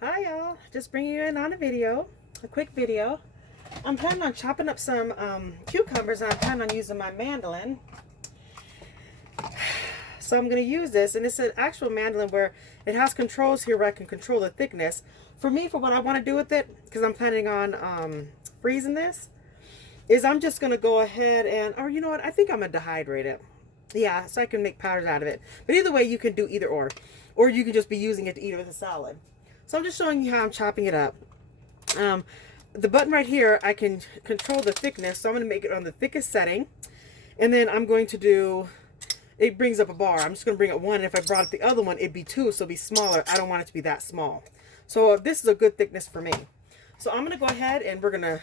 Hi y'all, just bringing you in on a video, a quick video. I'm planning on chopping up some cucumbers, and I'm planning on using my mandolin. So I'm going to use this, and it's an actual mandolin where it has controls here where I can control the thickness. For me, for what I want to do with it, because I'm planning on freezing this, is I'm just going to go ahead and, or you know what, I think I'm going to dehydrate it. Yeah, so I can make powders out of it. But either way, you can do either or you can just be using it to eat it with a salad. So I'm just showing you how I'm chopping it up. The button right here, I can control the thickness. So I'm going to make it on the thickest setting. And then I'm going to do, it brings up a bar. I'm just going to bring up one. And if I brought up the other one, it'd be two. So it'd be smaller. I don't want it to be that small. So this is a good thickness for me. So I'm going to go ahead and we're going to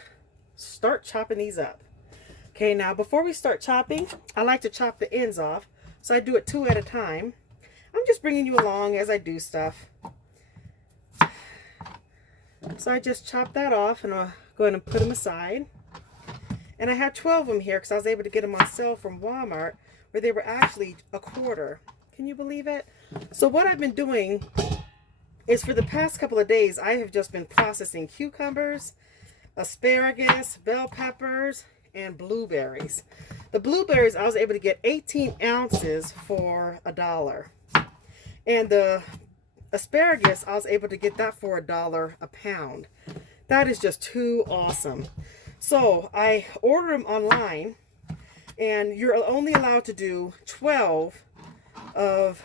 start chopping these up. Okay, now before we start chopping, I like to chop the ends off. So I do it two at a time. I'm just bringing you along as I do stuff. So I just chopped that off, and I'll go ahead and put them aside. And I have 12 of them here because I was able to get them on sale from Walmart, where they were actually a quarter. Can you believe it? So what I've been doing is for the past couple of days, I have just been processing cucumbers, asparagus, bell peppers, and blueberries. The blueberries, I was able to get 18 ounces for $1. And the asparagus, I was able to get that for $1 a pound. That is just too awesome. So I order them online, and you're only allowed to do 12 of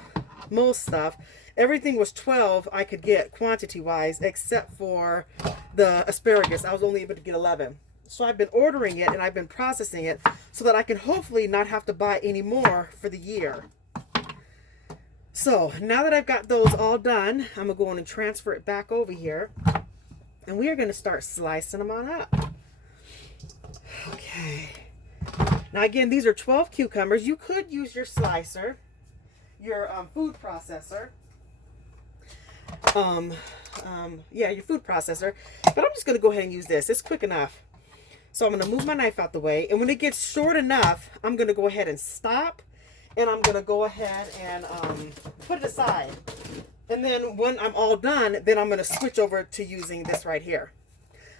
most stuff. Everything was 12 I could get quantity wise, except for the asparagus. I was only able to get 11. So I've been ordering it and I've been processing it so that I can hopefully not have to buy any more for the year. So now that I've got those all done, I'm going to go on and transfer it back over here. And we are going to start slicing them on up. Okay. Now again, these are 12 cucumbers. You could use your slicer, your food processor. Yeah, your food processor. But I'm just going to go ahead and use this. It's quick enough. So I'm going to move my knife out the way. And when it gets short enough, I'm going to go ahead and stop. And I'm going to go ahead and put it aside. And then when I'm all done, then I'm going to switch over to using this right here.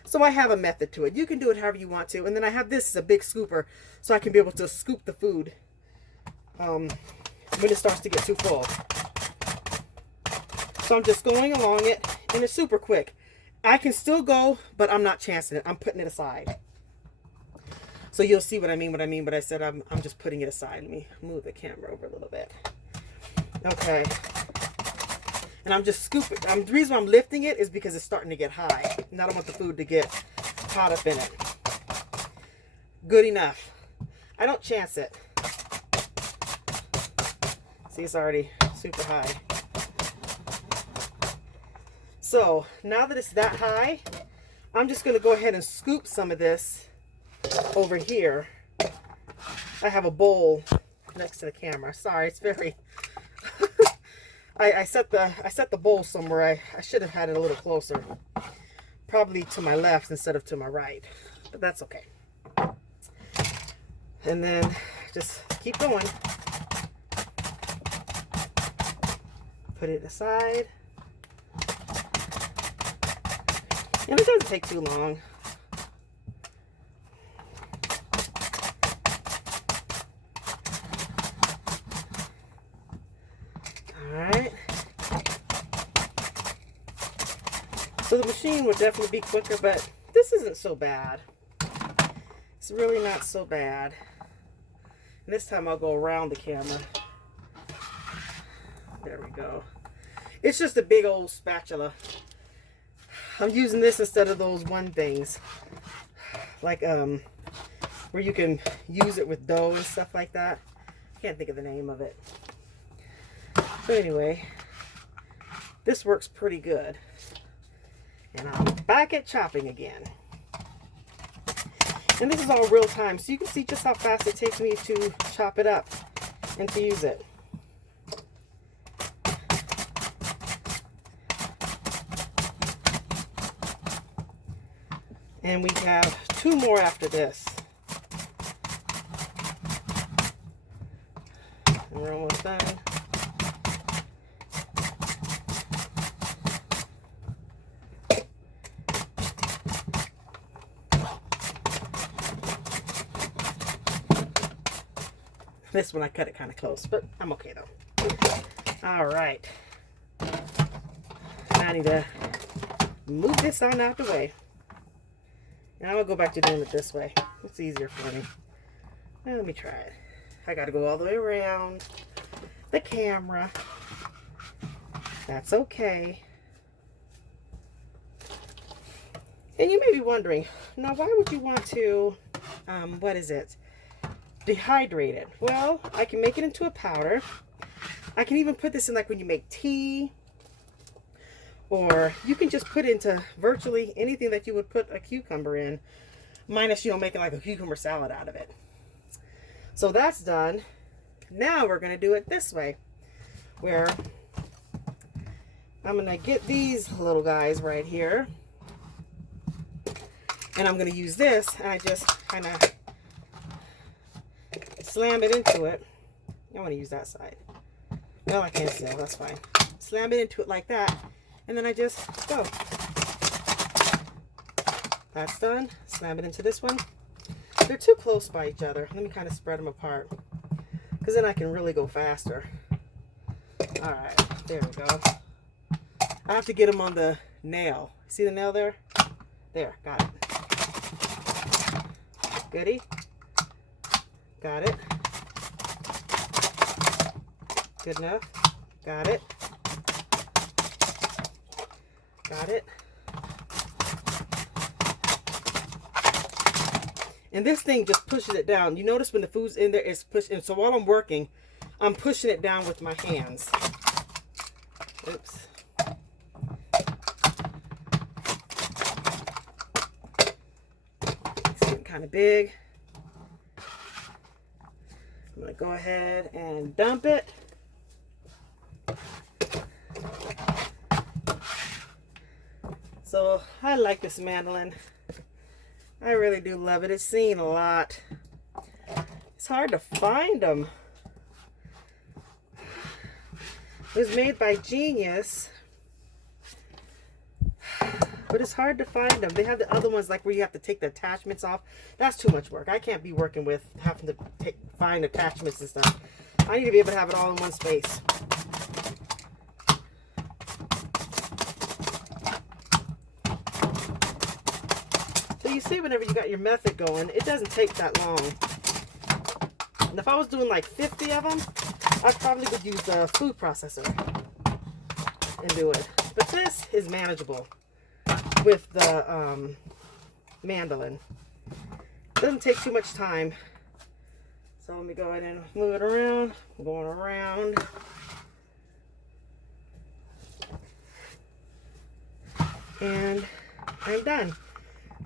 So I have a method to it. You can do it however you want to. And then I have this as a big scooper, so I can be able to scoop the food when it starts to get too full. So I'm just going along it, and it's super quick. I can still go, but I'm not chancing it. I'm putting it aside. So you'll see what I mean when I said I'm just putting it aside. Let me move the camera over a little bit. Okay. And I'm just scooping. The reason why I'm lifting it is because it's starting to get high. And I don't want the food to get caught up in it. Good enough. I don't chance it. See, it's already super high. So now that it's that high, I'm just going to go ahead and scoop some of this over here. I have a bowl next to the camera. Sorry, it's very I set the bowl somewhere. I should have had it a little closer. Probably to my left instead of to my right. But that's okay. And then just keep going. Put it aside. And it doesn't take too long. Alright. So the machine would definitely be quicker, but this isn't so bad. It's really not so bad. And this time I'll go around the camera. There we go. It's just a big old spatula. I'm using this instead of those one things. Like where you can use it with dough and stuff like that. I can't think of the name of it. But anyway, this works pretty good. And I'm back at chopping again. And this is all real time, so you can see just how fast it takes me to chop it up and to use it. And we have 2 more after this. And we're almost done. This one I cut it kind of close, but I'm okay though. All right. I need to move this on out the way. And I'm gonna go back to doing it this way. It's easier for me. Now, let me try it. I gotta go all the way around the camera. That's okay. And you may be wondering, now why would you want to, what is it? Dehydrate it. Well, I can make it into a powder. I can even put this in like when you make tea, or you can just put into virtually anything that you would put a cucumber in, minus, you know, making like a cucumber salad out of it. So that's done. Now we're going to do it this way, where I'm going to get these little guys right here, and I'm going to use this, and I just kind of slam it into it. I want to use that side. Well, I can't still, that's fine. Slam it into it like that, and then I just go. That's done. Slam it into this one. They're too close by each other. Let me kind of spread them apart, because then I can really go faster. All right, there we go. I have to get them on the nail. See the nail there? There, got it. Goody. Got it. Good enough. Got it. Got it. And this thing just pushes it down. You notice when the food's in there, it's pushed in. So while I'm working, I'm pushing it down with my hands. Oops. It's getting kind of big. I'm going to go ahead and dump it. So I like this mandolin. I really do love it. It's seen a lot. It's hard to find them. It was made by Genius, but it's hard to find them. They have the other ones like where you have to take the attachments off. That's too much work. I can't be working with having to find attachments and stuff. I need to be able to have it all in one space. You see, whenever you got your method going, it doesn't take that long. And if I was doing like 50 of them, I probably would use the food processor and do it. But this is manageable with the mandolin. It doesn't take too much time. So let me go ahead and move it around. I'm going around. And I'm done.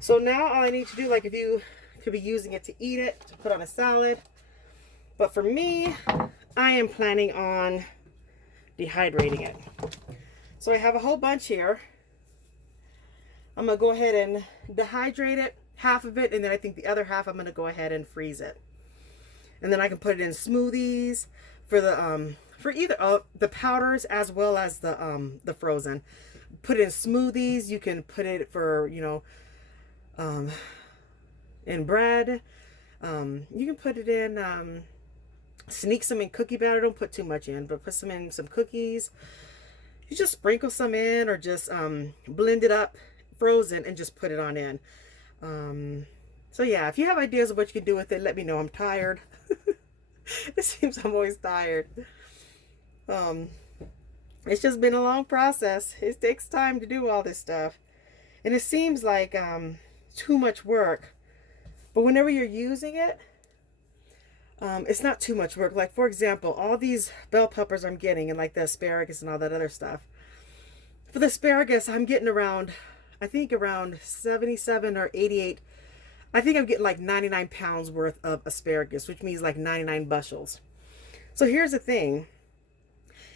So now all I need to do, like if you could be using it to eat it, to put on a salad. But for me, I am planning on dehydrating it. So I have a whole bunch here. I'm going to go ahead and dehydrate it, half of it, and then I think the other half I'm going to go ahead and freeze it. And then I can put it in smoothies for the for either the powders as well as the frozen. Put it in smoothies. You can put it for, you know, in bread. You can put it in, sneak some in cookie batter. Don't put too much in, but put some in some cookies. You just sprinkle some in, or just blend it up frozen and just put it on in. So yeah, if you have ideas of what you can do with it, let me know. I'm tired. It seems I'm always tired. It's just been a long process. It takes time to do all this stuff, and it seems like too much work, but whenever you're using it, it's not too much work. Like for example, all these bell peppers I'm getting, and like the asparagus and all that other stuff. For the asparagus, I'm getting around, I think around 77 or 88. I think I'm getting like 99 pounds worth of asparagus, which means like 99 bushels. So here's the thing.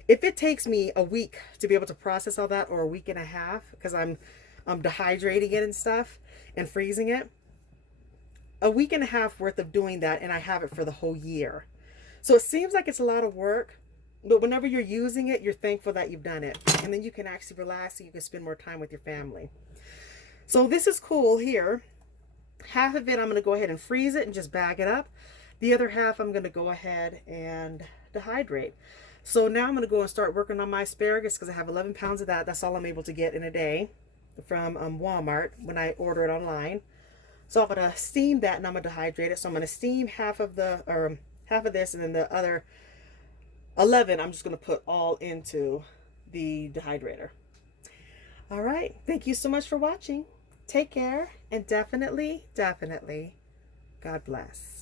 If it takes me a week to be able to process all that, or a week and a half, because I'm dehydrating it and stuff and freezing it, a week and a half worth of doing that, and I have it for the whole year. So it seems like it's a lot of work, but whenever you're using it, you're thankful that you've done it, and then you can actually relax and you can spend more time with your family. So this is cool here. Half of it I'm going to go ahead and freeze it and just bag it up. The other half I'm going to go ahead and dehydrate. So now I'm going to go and start working on my asparagus because I have 11 pounds of that. That's all I'm able to get in a day from Walmart when I order it online. So I'm going to steam that and I'm going to dehydrate it. So I'm going to steam half of this, and then the other 11 I'm just going to put all into the dehydrator. All right. Thank you so much for watching. Take care, and definitely, definitely, God bless.